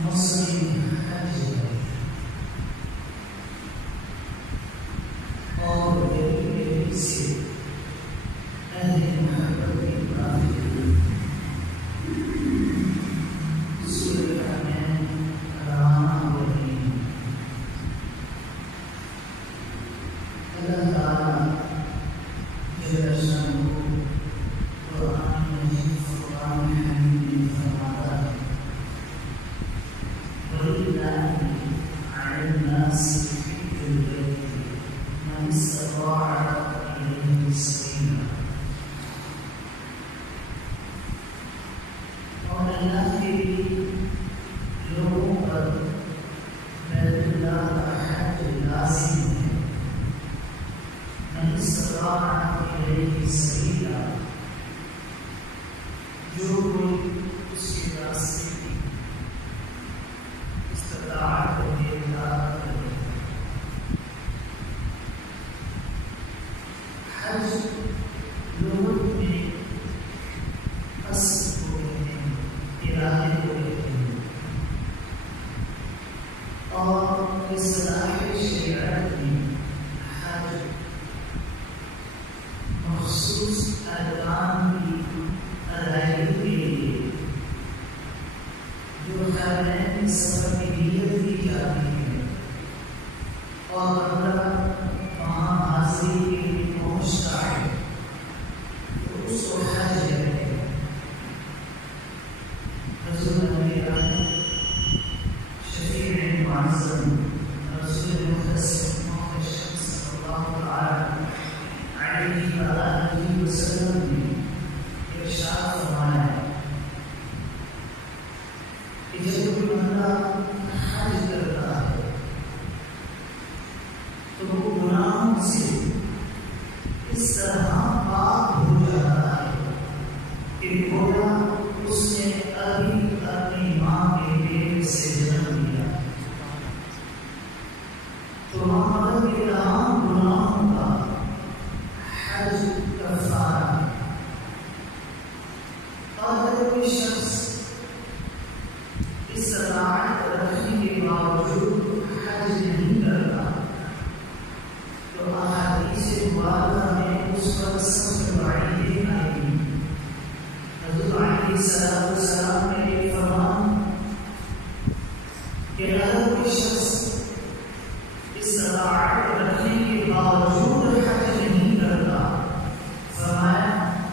مسلم حج ہے اور دل سے اہل محبت کی بات سورہ میں روانہ ہو رہی ہے۔ اللہ تعالیٰ جل شانہ قرآن مجید فرقان حمید میں فرماتا ہے وَلِلَّهِ عَلَى النَّاسِ حِجُّ الْبَيْتِ مَنِ اسْتَطَاعَ إِلَيْهِ سَبِيلًا۔ اور اللہ کے لیے لوگوں پر بیت اللہ کا حج لازم ہے۔ مَنِ اسْتَطَاعَ إِلَيْهِ سَبِيلًا، جو کوئی اس کے راستے کی استطاعت کرے حج لغت میں قصد کو کہتے ہیں، ارادے کو کہتے ہیں، اور اصطلاح شریعت میں حج مخصوص ارکان کی ادائیگی کے لیے جو حرمین میں سفر کی نیت کی جاتی ہے اور بندہ وہاں حاضری کے لیے پہنچتا ہے تو اس کو حج کہتے ہیں۔ رسول نبی اکرم شفیع معظم رسول مقدس محمد صلی اللہ علیہ وسلم نے ارشاد فرمایا کہ جب کوئی بندہ حج کرتا ہے تو وہ گناہوں سے اس طرح پاک ہو جاتا ہے کہ گویا اس نے ابھی اپنی ماں کے پیٹ سے جنم لیا، تو محمد کے تمام گناہوں کا حج کفارہ ہے۔ اور اگر کوئی شخص استطاعت رکھنے کے باوجود حج نہیں کرتا تو احادیث مبارکہ میں اس پر سخت وعیدیں آئی ہیں۔ حضور علیہ السلام نے ایک فرمان کہ اگر کوئی شخص استطاعت رکھنے کے باوجود حج نہیں کرتا، فرمایا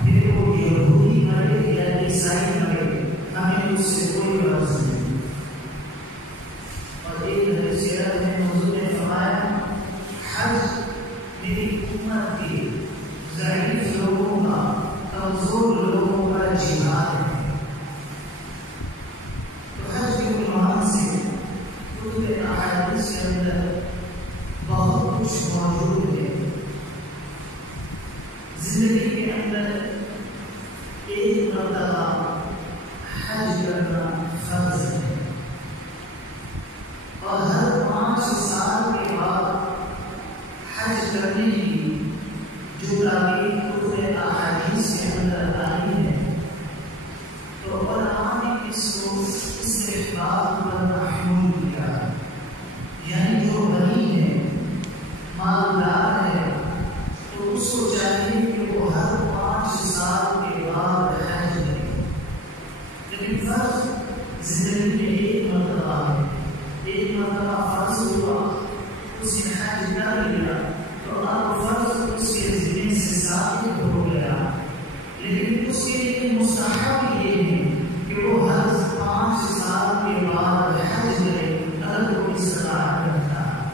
پھر وہ یہودی مرے یا عیسائی مرے، ہمیں اس سے کوئی غرض نہیں۔ اور ایک حدیث میں حضور نے فرمایا حج میری امت کے ضعیف لوگوں کا، کمزور لوگوں کا جہاد ہے۔ تو حج کے عنوان سے کتب احادیث کے اندر بہت کچھ موجود ہے۔ زندگی کے اندر ایک مرتبہ حج کرنا فرض ہے، اور ہر 5 سال کے بعد حج کرنے کی جو تعلیم کتب احادیث کے اندر آئی ہے، تو علماء نے اس کو استحباب پر محمول کیا ہے۔ یعنی جو غنی ہے، مالدار ہے، تو اس کو چاہیے کہ وہ ہر 5 سال کے بعد حج کرے۔ لیکن فرض زندگی میں ایک مرتبہ ہے، ایک مرتبہ فرض ہوا، اس نے حج کر لیا تو اب فرض اس کے ذمے سے ثابت ہو گیا، لیکن اس کے لیے مستحب یہ ہے کہ وہ ہر 5 سال کے بعد حج کرے اگر وہ استطاعت رکھتا ہے،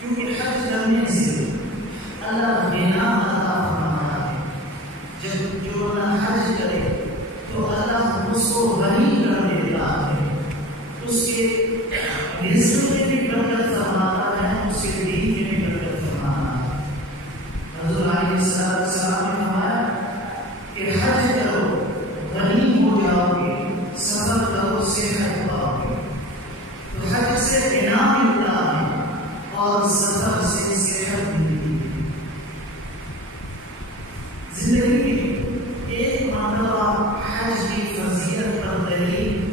کیونکہ حج کرنے سے اللہ غنا عطا فرماتا ہے۔ جب جو حج کرے تو اللہ اس کو غنی کر دیتا ہے، اس کے رزق میں بھی برکت فرماتا ہے، اس کے دین میں بھی برکت فرماتا ہے۔ حضور علیہ السلام نے فرمایا کہ حج کرو غنی ہو جاؤ گے، سفر کرو صحت پاؤ گے۔ تو حج سے انعام ملتا ہے اور سفر سے صحت ملتی ہے۔ زندگی میں ایک مرتبہ حج کی فضیلت پر دلیل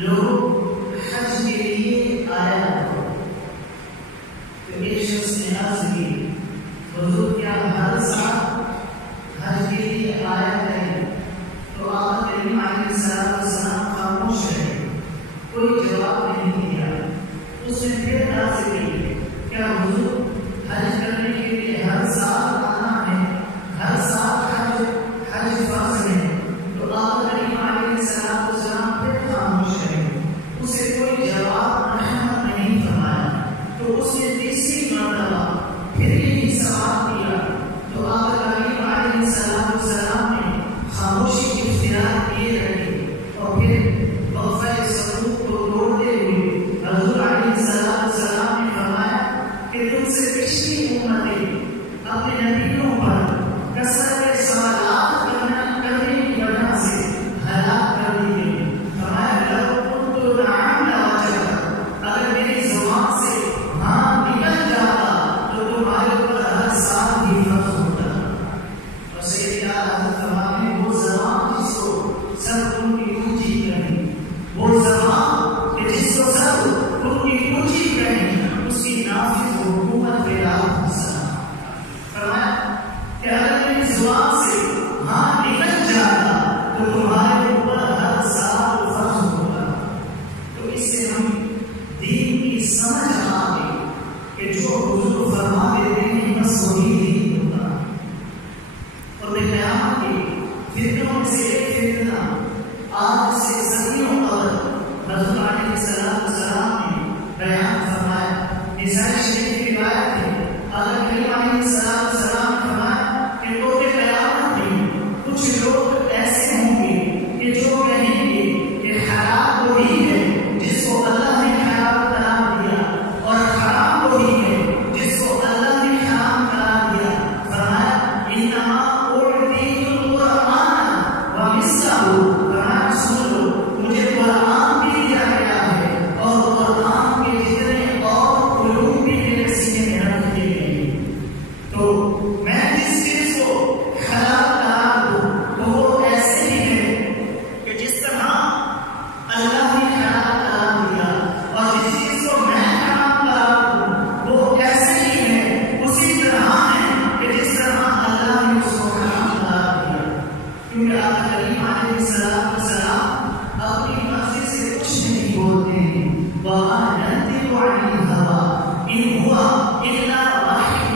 لوگ حج کے لیے آیا کرو۔ تو ایک شخص نے عرض کی حضور کیا ہر سال حج کے لیے آیا کریں؟ تو آقا کریم علیہ السلام خاموش رہے، کوئی جواب نہیں دیا۔ اس نے پھر عرض کی کیا حضور حج کرنے کے لیے ہر سال آنا ہے؟ ہر سال حج فرض ہے؟ تو آقا کریم علیہ السلام پھر خاموش رہے، اسے کوئی جواب مرحمت نہیں فرمایا۔ تو اس نے تیسری مرتبہ پھر یہی سوال کیا، تو آقا کریم علیہ السلام نے خاموشی اختیار کیے رکھی اور پھر وقفہ سکوت کو توڑتے ہوئے حضور علیہ السلام نے فرمایا کہ تم سے پچھلی امتیں اپنے نبیوں پر کثرت سوالات کرنے کی وجہ سے ہلاک کر دی گئی۔ فرمایا لو كنت نعم لوجدت، اگر میری زبان سے ہاں نکل جاتا تو تمہارے اوپر ہر سال بھی فرض ہوتا۔ اور سیدنا حضرت فرماتے ہیں وہ زبان جس کو سب ان کی اونچی کریں، وہ زبان کہ جس کو سب ان کی اونچی کریں، اس کی نافذ حکومت پہ راہ سلام۔ فرمایا کہ اگر میری زبان سے ہاں نکل جاتا تو تمہارے اوپر ہر سال فرض ہوگا۔ تو اس سے ہم دین کی سمجھ آ گئی کہ جو حضور فرما دیتے ہیں بس وہی دین ہوتا۔ اور قیامت کی فتنوں میں سے ایک فتنہ آج سے صدیوں قبل رسول علیہ السلام نے بیان فرمایا۔ نسائی شریف کی روایت ہے، حضرت کریم علیہ السلام نے فرمایا کہ روز قیامت میں کچھ لوگ ایسے ہوں گے کہ جو کہیں گے کہ حلال وہی ہے جس کو اللہ نے حرام قرار دیا، اور حرام وہی ہے جس کو اللہ نے حرام قرار دیا۔ فرمایا انما اعطیت القرآن ومثلہ، فرمایا سن لو مجھے قرآن بھی دیا گیا ہے اور قرآن کے جتنے اور علوم بھی میرے سینے میں رکھ دیے گئے۔ تو میں جس چیز کو حلال قرار دوں تو وہ ایسے ہی ہے کہ جس طرح اللہ نے حلال قرار دیا، اور جس چیز کو میں حرام قرار دوں وہ ایسے ہی ہے، اسی طرح ہے کہ جس طرح اللہ نے اس کو حرام قرار دیا۔ کیونکہ آقا کریم علیہ السلام اپنی مرضی سے کچھ نہیں بولتے ہیں۔ وَمَا يَنطِقُ عَنِ الْهَوَىٰ إِنْ هُوَ إِلَّا وَحْيٌ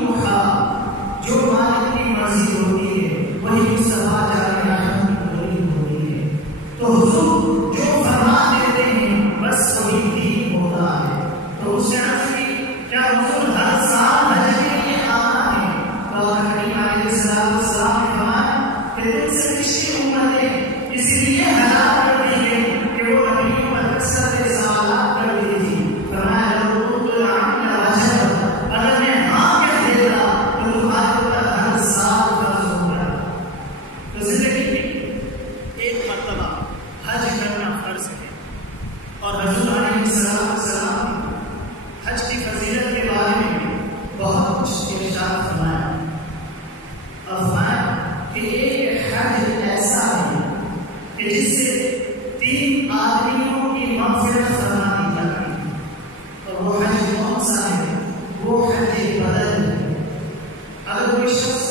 يُوحَىٰ، جو مالک کی مرضی ہوتی ہے وہی مصطفیٰ جان رحمت کی وحی ہوتی ہے۔ تو حضور جو فرما دیتے ہیں بس وہی دین ہوتا ہے۔ تو اس نے عرض کی کیا حضور ہر سال حج کے لیے آنا ہے؟ تو آقا کریم علیہ السلام نے فرمایا کہ تم سے پچھلی امتیں اس لیے ہلاک کر دی گئی کہ وہ نبیوں پر کثرت سوالات کر دی تھی۔ فرمایا لو كنت نعم لوجدت، اگر میں ہاں کہہ دیتا تو تمہارے اوپر ہر سال فرض ہوگا۔ تو زندگی میں ایک مرتبہ حج کرنا فرض ہے، اور رسول علیہ السلام حج کی فضیلت کے بارے میں بہت کچھ ارشاد فرمایا۔ فرمایا کہ ایک حج ایسا ہے کہ جس سے 3 آدمیوں کی مغفرت فرما دی جاتی ہے، اور وہ حج کون سا ہے؟ وہ حج بدل ہے۔ اگر کوئی شخص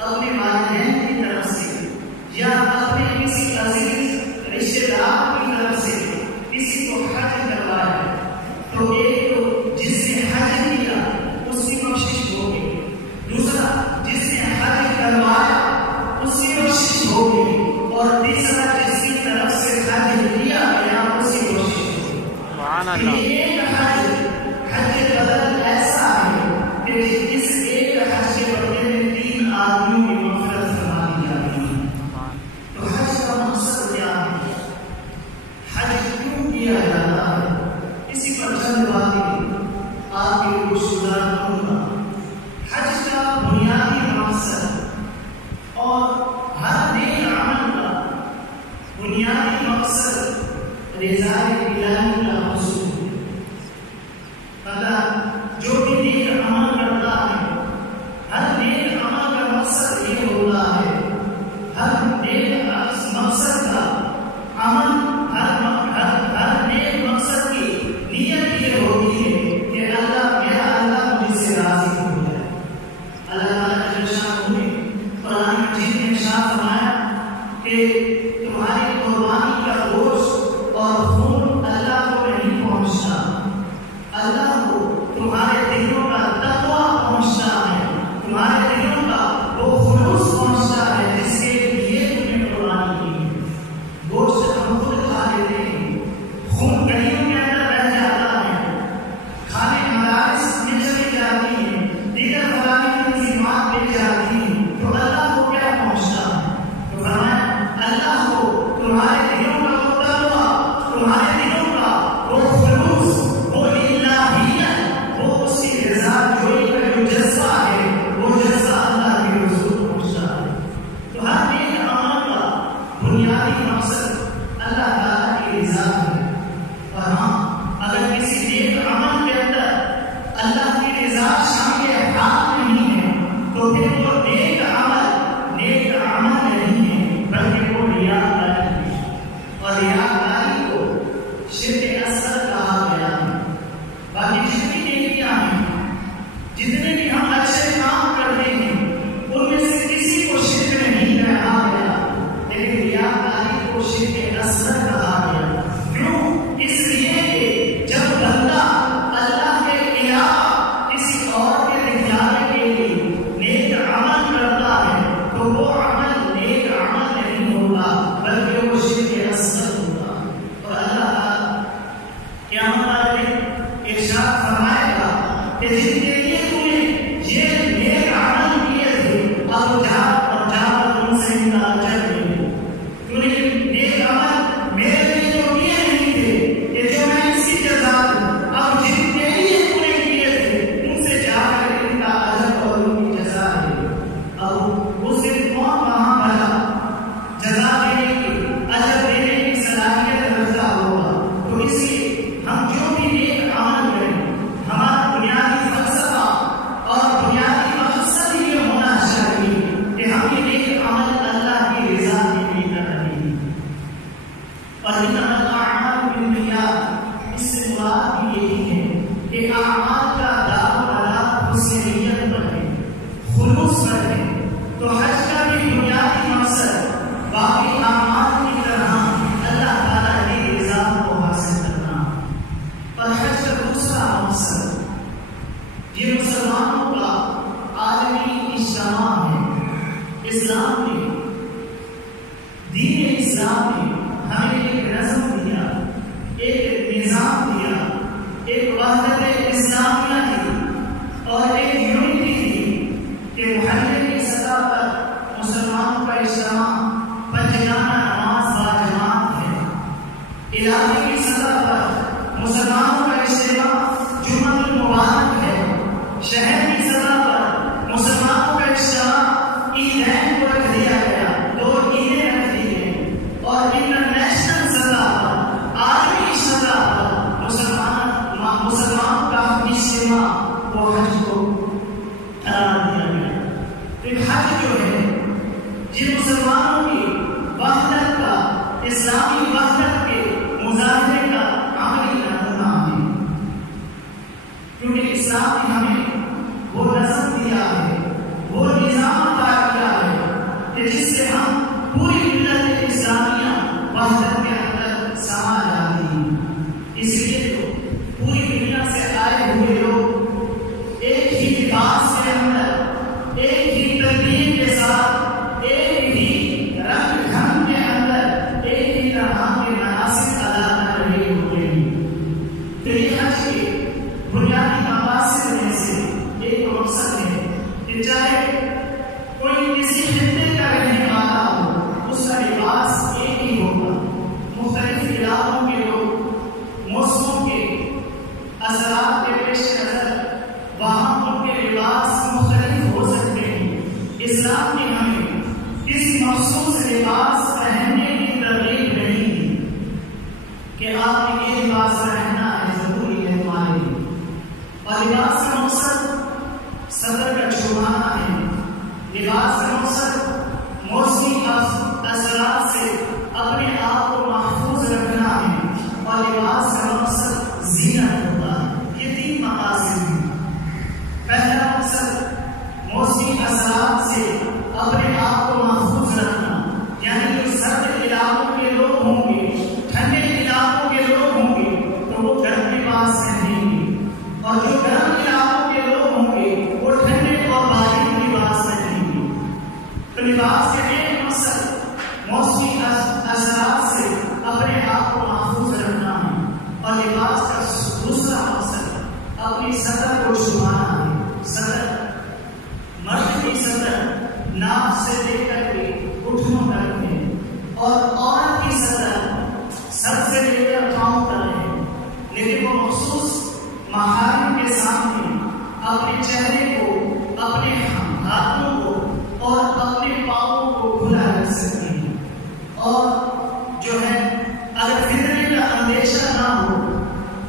اپنے والدین کی طرف سے یا اپنے کسی عزیز رشتے دار کی طرف سے کسی کو حج کروائے تو ایک تو جس نے حج کیا اس کی بخشش ہوگی، دوسرا جس نے حج کروایا اس کی بخشش ہوگی، اور تیسرا جس کی طرف سے حج کیا گیا اس کی بخشش ہوگی۔ ایک حج بدل ایسا ہے کہ اس ایک حج کے بدلے میں 3 آدمیوں کی مغفرت فرما دی جاتی ہے۔ تو حج کا مقصد کیا ہے؟ حج کیوں کیا جاتا ہے؟ اسی پر چند باتیں آپ کے لیے گزار کروں گا۔ حج کا بنیادی مقصد اور ہر نیک عمل کا بنیادی مقصد رضا الہی کا حصول ہے۔ مطلب جو بھی نیک عمل کرتا ہے، ہر نیک عمل کا مقصد یہ ہوتا ہے، ہر نیک مقصد کا عمل ہر شرک اصغر کہا گیا ہے۔ باقی جتنی نیکیاں ہیں، جتنے بھی ہم اچھے کام کرتے ہیں، ان میں سے کسی کو شرک نہیں کہا گیا، لیکن ریاکاری کو شرک اصغر کہا گیا۔ کیوں؟ اس لیے کہ جب بندہ اللہ کے علاوہ کسی اور کے دکھلانے کے لیے نیک عمل کرتا ہے تو وہ عمل نیک عمل نہیں ہوگا، بلکہ وہ شرک اصغر ہوگا۔ اور اللہ تعالیٰ قیامت والے دن ارشاد فرمائے گا کہ جن کے لیے تم نے یہ نیک عمل کیے تھے، اب جا کر ان سے ان کا اجر لے لو۔ تو نے نیک عمل میرے لیے جو کیے نہیں تھے کہ جو میں اس کی جزا دوں، اب جن کے لیے تم نے کیے تھے ان سے جا کر ان کا اجر اور ان کی جزا لے لو۔ اب اس دن کون وہاں بھلا جزا دینے کی، اجر دینے کی صلاحیت رکھتا ہوگا؟ تو اس لیے ہم جو بھی نیک عمل کریں، ہمارا بنیادی فلسفہ اور بنیادی مقصد یہ ہونا چاہیے کہ ہم یہ نیک عمل اللہ کی رضا کے لیے کر رہے ہیں۔ اور انما الاعمال بالنیات، اس سے مراد بھی یہی ہے کہ اعمال کا دارالمدار حسن نیت پر ہے، خلوص پر ہے۔ تو حج کا بھی بنیادی مقصد باقی اعمال کی طرح اللہ تعالیٰ کی رضا کو حاصل کرنا۔ اور حج کا دوسرا مقصد یہ مسلمانوں کا عالمی اجتماع ہے۔ اسلام نے، دین اسلام نے ہمیں ایک نظم دیا، ایک نظام دیا، ایک وحدت اسلامیہ دی اور ایک یونٹی دی کہ محلے کی سطح پر مسلمانوں کا اجتماع پنجگانہ نماز باجماعت ہے، علاقے کی سطح پر مسلمانوں کا اجتماع جمعہ المبارک ہے، شہر کی سطح پر مسلمانوں کا اجتماع عیدین کو رکھ دیا گیا، 2 عیدیں رکھ دی گئی، اور انٹرنیشنل سطح پر، عالمی سطح پر مسلمانوں کا اجتماع وہ حج کو قرار دیا گیا۔ پھر حج جو ہے یہ مسلمانوں کی وحدت کا، اسلامی وحدت کے مظاہرے کا عملی نمونہ ہے، کیونکہ اسلام نے ہمیں وہ نظم دیا ہے، وہ نظام عطا کیا ہے کہ جس سے ہم پوری ملت اسلامیہ وحدت کے اندر سما جاتی ہے۔ اس لیے تو پوری دنیا سے آئے ہوئے لوگ ایک ہی لباس کے اندر، ایک ہی ترتیب کے ساتھ، ایک ہی رنگ ڈھنگ کے اندر، ایک ہی طرح کے مناسک ادا کر رہے ہوئے ہیں۔ تو یہ حج کے بنیادی مقاصد میں سے ایک مقصد ہے کہ چاہے کوئی کسی خطے کا رہنے والا ہو، اس کا لباس ایک ہی ہوگا۔ مختلف علاقوں کے لوگ موسموں کے اثرات کے پیش نظر وہاں ان کے لباس مختلف ہو سکتے ہیں۔ اسلام نے ہمیں کسی مخصوص لباس پہننے کی ترغیب نہیں دی کہ آپ نے یہ لباس پہننا ہے، ضروری ہے تمہارے لیے۔ اور لباس کا مقصد صدر کا چھپانا ہے، لباس کا مقصد موسمی اثرات سے اپنے آپ کو محفوظ رکھنا ہے، اور لباس کا مقصد زینت ہوتا ہے۔ یہ 3 مقاصد ہیں۔ پہلا مقصد موسمی اثرات سے اپنے آپ کو محفوظ رکھنا، یعنی جو سرد علاقوں کے لوگ ہوں گے، ٹھنڈے علاقوں کے لوگ ہوں گے تو وہ گرم لباس پہنیں گے، اور جو گرم علاقوں کے لوگ ہوں گے وہ ٹھنڈے اور باریک لباس پہنیں گے۔ تو لباس کا ایک مقصد موسمی اثرات سے اپنے آپ کو محفوظ رکھنا ہے، اور لباس کا دوسرا مقصد اپنی سطر کو چھپانا ہے۔ سطر مرد کی سطر ناف سے لے کر کے گھٹنوں تک ہے، اور عورت کی سطر سر سے لے کر پاؤں تک ہے، لیکن وہ مخصوص محارم کے سامنے اپنے چہرے کو، اپنے ہاتھوں کو اور اپنے پاؤں کو کھلا رکھ سکتی ہے۔ اور جو ہے اگر فطرے کا اندیشہ نہ ہو،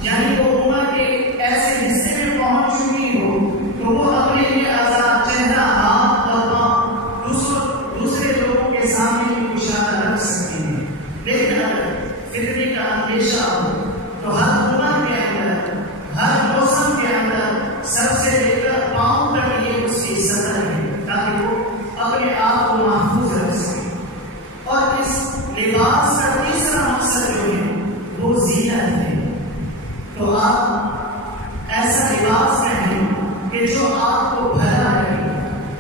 یعنی وہ عمر کے ایسے حصے میں پہنچ چکی ہو تو وہ اپنے لیے آزاد چہرہ، ہاتھ اور پاؤں دوسرے لوگوں کے سامنے بھی کشادہ رکھ سکتی ہے۔ لیکن اگر فطرے کا اندیشہ ہو تو ہر عمر کے اندر، ہر موسم کے اندر سب سے لے کر پاؤں تک یہ اس کی سطح ہے تاکہ وہ اپنے آپ کو محفوظ رکھ سکے۔ اور اس لباس کا تیسرا مقصد جو ہے وہ زینت ہے۔ تو آپ ایسا لباس پہنیں کہ جو آپ کو بھلا لگے،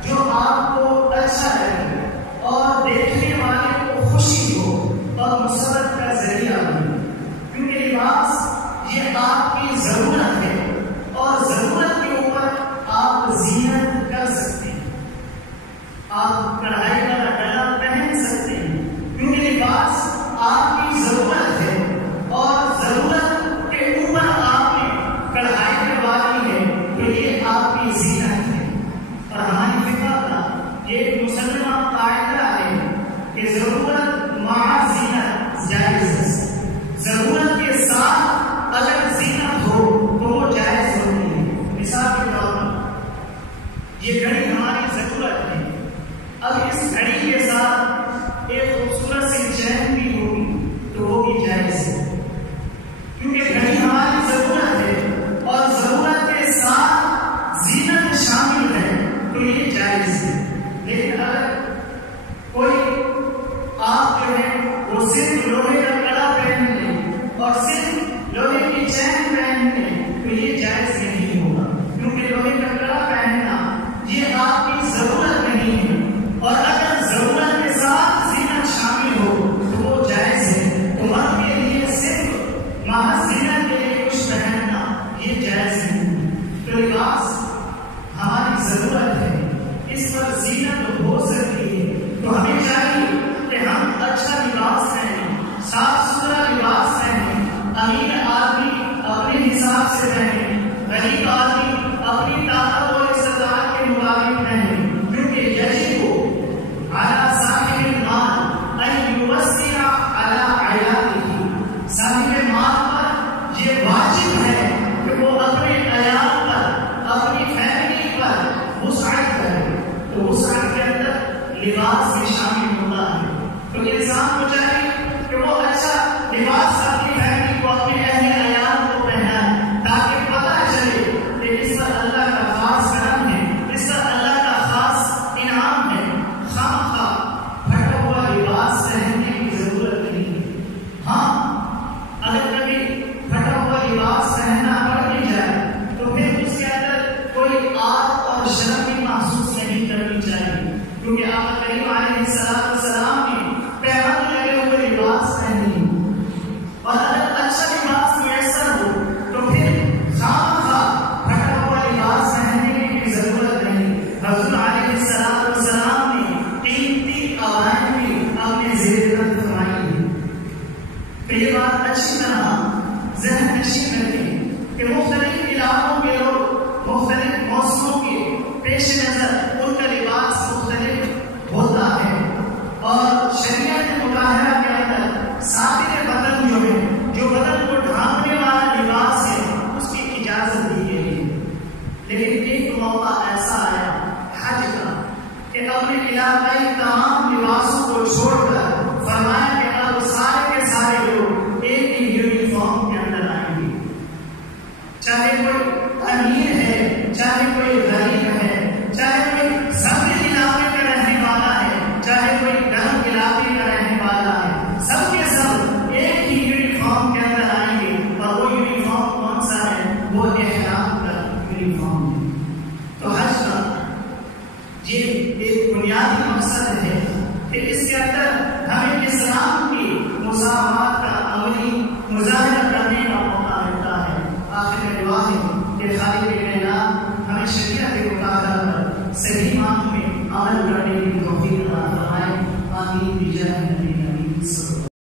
جو آپ کو اچھا لگے اور دیکھنے والے کو خوشی ہو اور مسرت کا ذریعہ بنے، کیونکہ لباس یہ آپ کی ضرورت ہے اور ضرورت کے اوپر آپ زینت کر سکتے ہیں۔ آپ کڑھائی والا ڈلا پہن سکتے ہیں کیونکہ لباس آپ کی ضرورت ہے اور ضرورت کے اوپر آپ نے کڑھائی کروانی ہے تو یہ آپ کی زینت ہے۔ اور ہماری فقہ کا یہ مسلمہ قاعدہ ہے کہ ضرورت مع زینت جائز ہے۔ ضرورت کے ساتھ اگر زینت ہو تو وہ جائز ہوتی ہے۔ مثال کے طور پر یہ گھڑی ہماری ضرورت ہے، اب اس گھڑی کے ساتھ ایک خوبصورت سی چین بھی ہوگی تو وہ بھی جائز ہے، کیونکہ گھڑی ہماری ضرورت ہے اور ضرورت کے ساتھ زینت شامل ہے تو یہ جائز ہے۔ لیکن اگر کوئی آپ جو ہے وہ صرف لوہے کا کڑا پہن لے اور صرف لوہے کی چین پہن لے تو یہ جائز نہیں ہوگا، کیونکہ لوہے کا کڑا پہننا یہ آپ کی ضرورت نہیں ہے، اور اگر ضرورت کے ساتھ زینت شامل ہو تو وہ جائز ہے۔ تو مرد کے لیے صرف محض زینت کے لیے کچھ پہننا یہ جائز نہیں۔ تو لباس ہماری ضرورت ہے، اس پر زینت ہو سکتی ہے، تو ہمیں چاہیے کہ ہم اچھا لباس پہنیں، صاف ستھرا لباس پہنیں۔ امیر آدمی اپنے حساب سے پہنے، غریب آدمی اپنی طاقت اور استطاعت کے مطابق پہنے، کیونکہ یجب علی صاحب المال ان یوسع علی عیاله۔ صاحب مال پر یہ واجب ہے کہ وہ اپنے عیال پر، اپنی فیملی پر وسعت کرے۔ تو وسعت کے اندر لباس بھی شامل ہوتا ہے، تو انسان کو چاہیے کہ وہ اچھا لباس اپنی فیملی کو، اپنے اہل عیال کو پہنائے، تاکہ پتہ چلے کہ اس پر اللہ کا خاص کرم ہے، اس پر اللہ کا خاص انعام ہے۔ خامخواہ پھٹا ہوا لباس پہننے کی ضرورت نہیں ہے۔ ہاں، اگر کبھی پھٹا ہوا لباس پہننا پڑ بھی جائے تو پھر اس کے اندر کوئی آت اور شرم بھی محسوس نہیں کرنی چاہیے، کیونکہ آپ کریم علیہ السلام نے پیغام لگے ہوئے لباس پہنے، اور اگر اچھا لباس میسر ہو تو پھر خامخواہ پھٹا ہوا لباس پہننے کی بھی ضرورت نہیں۔ حضور علیہ السلام نے قیمتی اوانت بھی اپنے زیر رد فرمائی ہے۔ تو یہ بات اچھی طرح ذہن نشین رکھیں کہ مختلف علاقوں کے لوگ مختلف موسموں کے پیش نظر ان کا لباس مختلف ہوتا ہے، اور شریعت مطالعہ کے اندر ساتر